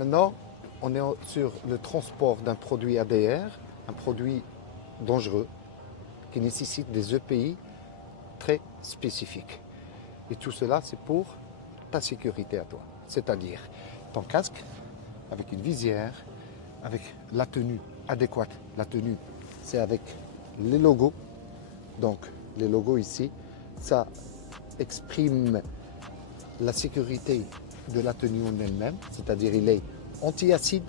Maintenant, on est sur le transport d'un produit ADR, un produit dangereux qui nécessite des EPI très spécifiques. Et tout cela, c'est pour ta sécurité à toi. C'est-à-dire ton casque avec une visière, avec la tenue adéquate. La tenue, c'est avec les logos. Donc, les logos ici, ça exprime la sécurité de la tenue en elle-même. C'est-à-dire, il est anti-acide,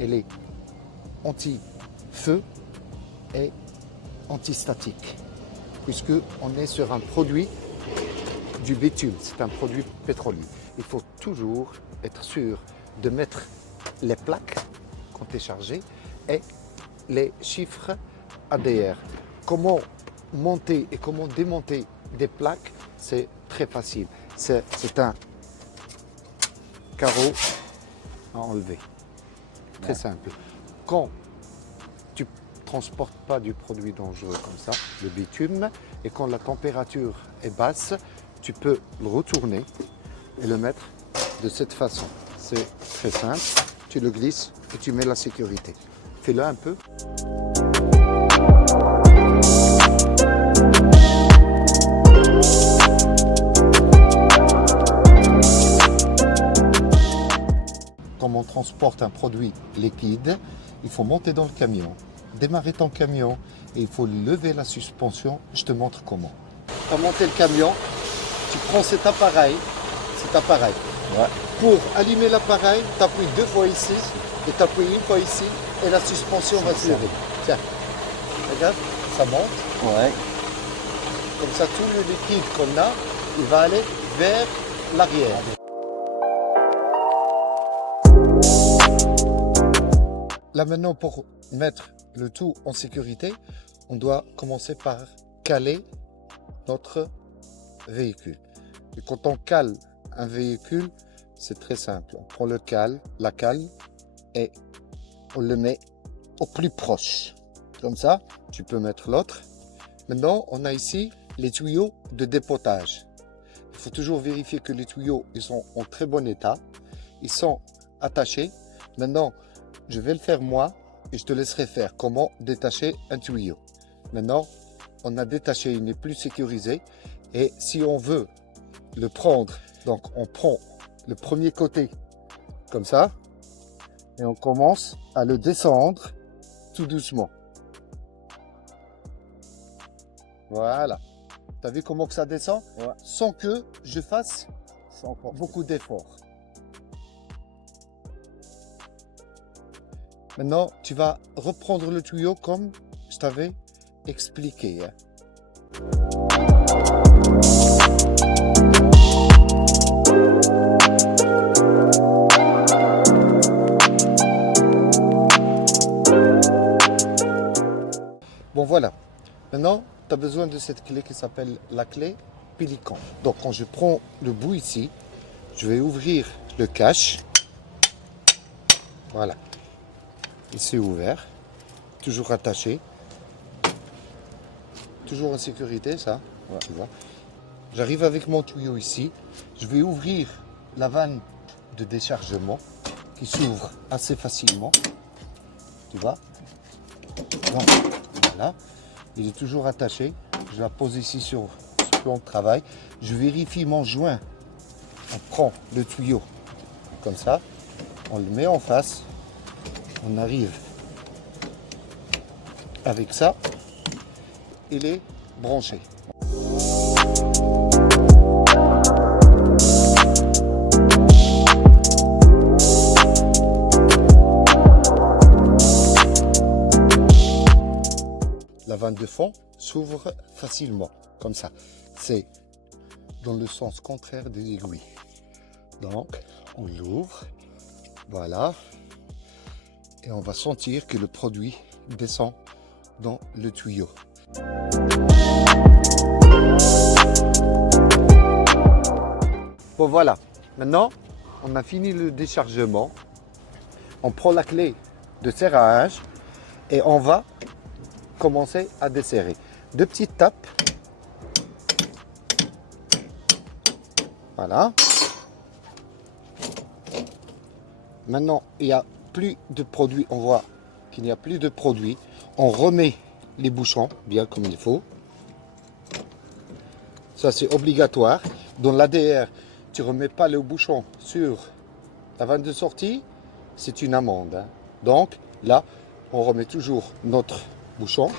il est anti-feu et anti-statique. Puisqu'on est sur un produit du bitume, c'est un produit pétrolier. Il faut toujours être sûr de mettre les plaques quand tu es chargé et les chiffres ADR. Comment monter et comment démonter des plaques, c'est très facile. C'est un carreau à enlever. Très simple. Quand tu ne transportes pas du produit dangereux comme ça, le bitume, et quand la température est basse, tu peux le retourner et le mettre de cette façon. C'est très simple. Tu le glisses et tu mets la sécurité. Fais-le un peu. Comme on transporte un produit liquide, il faut monter dans le camion, démarrer ton camion et il faut lever la suspension. Je te montre comment. Tu as monté le camion, tu prends cet appareil. Ouais. Pour allumer l'appareil, tu appuies 2 fois ici et tu appuies 1 fois ici et la suspension va se lever. Tiens, regarde, ça monte. Ouais. Comme ça, tout le liquide qu'on a, il va aller vers l'arrière. Là maintenant, pour mettre le tout en sécurité, on doit commencer par caler notre véhicule. Et quand on cale un véhicule, c'est très simple. On prend la cale et on le met au plus proche. Comme ça, tu peux mettre l'autre. Maintenant, on a ici les tuyaux de dépotage. Il faut toujours vérifier que les tuyaux ils sont en très bon état. Ils sont attachés. Maintenant, je vais le faire moi et je te laisserai faire comment détacher un tuyau. Maintenant, on a détaché, il n'est plus sécurisé. Et si on veut le prendre, donc on prend le premier côté comme ça et on commence à le descendre tout doucement. Voilà. Tu as vu comment que ça descend? Ouais. Sans que je fasse beaucoup d'efforts. Maintenant, tu vas reprendre le tuyau comme je t'avais expliqué. Bon voilà, maintenant tu as besoin de cette clé qui s'appelle la clé Pélican. Donc quand je prends le bout ici, je vais ouvrir le cache. Voilà, il s'est ouvert, toujours attaché, toujours en sécurité ça, ouais. Tu vois. J'arrive avec mon tuyau ici, je vais ouvrir la vanne de déchargement qui s'ouvre assez facilement, tu vois. Donc, voilà, il est toujours attaché, je la pose ici sur ce plan de travail, je vérifie mon joint, on prend le tuyau comme ça, on le met en face, on arrive avec ça, il est branché. La vanne de fond s'ouvre facilement, comme ça. C'est dans le sens contraire des aiguilles. Donc, on l'ouvre, voilà. Et on va sentir que le produit descend dans le tuyau. Bon voilà, maintenant on a fini le déchargement. On prend la clé de serrage et on va commencer à desserrer. 2 petites tapes. Voilà. Maintenant, il n'y a plus de produit. On voit qu'il n'y a plus de produit. On remet les bouchons bien comme il faut. Ça, c'est obligatoire. Dans l'ADR, tu ne remets pas le bouchon sur la vanne de sortie, c'est une amende. Hein. Donc, là, on remet toujours notre bouchon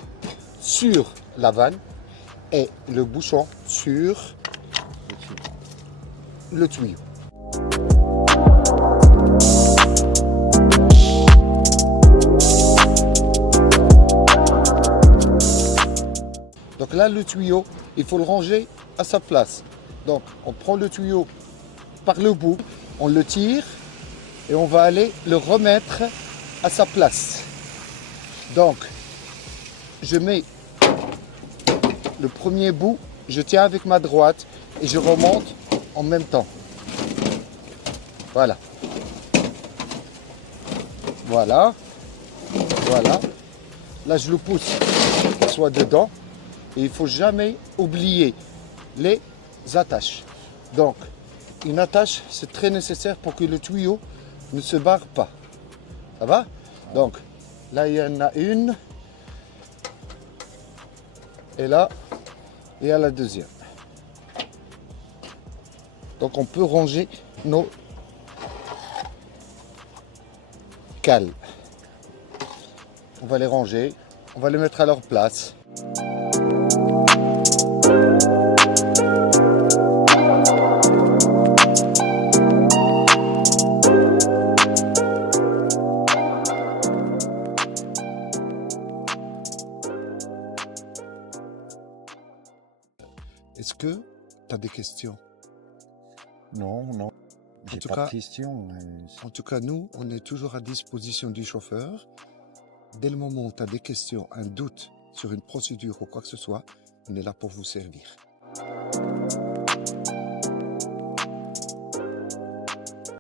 sur la vanne et le bouchon sur le tuyau. Donc là, le tuyau, il faut le ranger à sa place. Donc, on prend le tuyau par le bout, on le tire et on va aller le remettre à sa place. Donc, je mets le premier bout, je tiens avec ma droite et je remonte en même temps. Voilà. Voilà. Voilà. Là, je le pousse qu'il soit dedans. Et il ne faut jamais oublier les attaches. Donc, une attache, c'est très nécessaire pour que le tuyau ne se barre pas. Ça va? Donc, là, il y en a une. Et là, il y a la deuxième. Donc, on peut ranger nos cales. On va les ranger. On va les mettre à leur place. Est-ce que tu as des questions? Non, non, j'ai pas de questions. En tout cas, nous, on est toujours à disposition du chauffeur. Dès le moment où tu as des questions, un doute sur une procédure ou quoi que ce soit, on est là pour vous servir.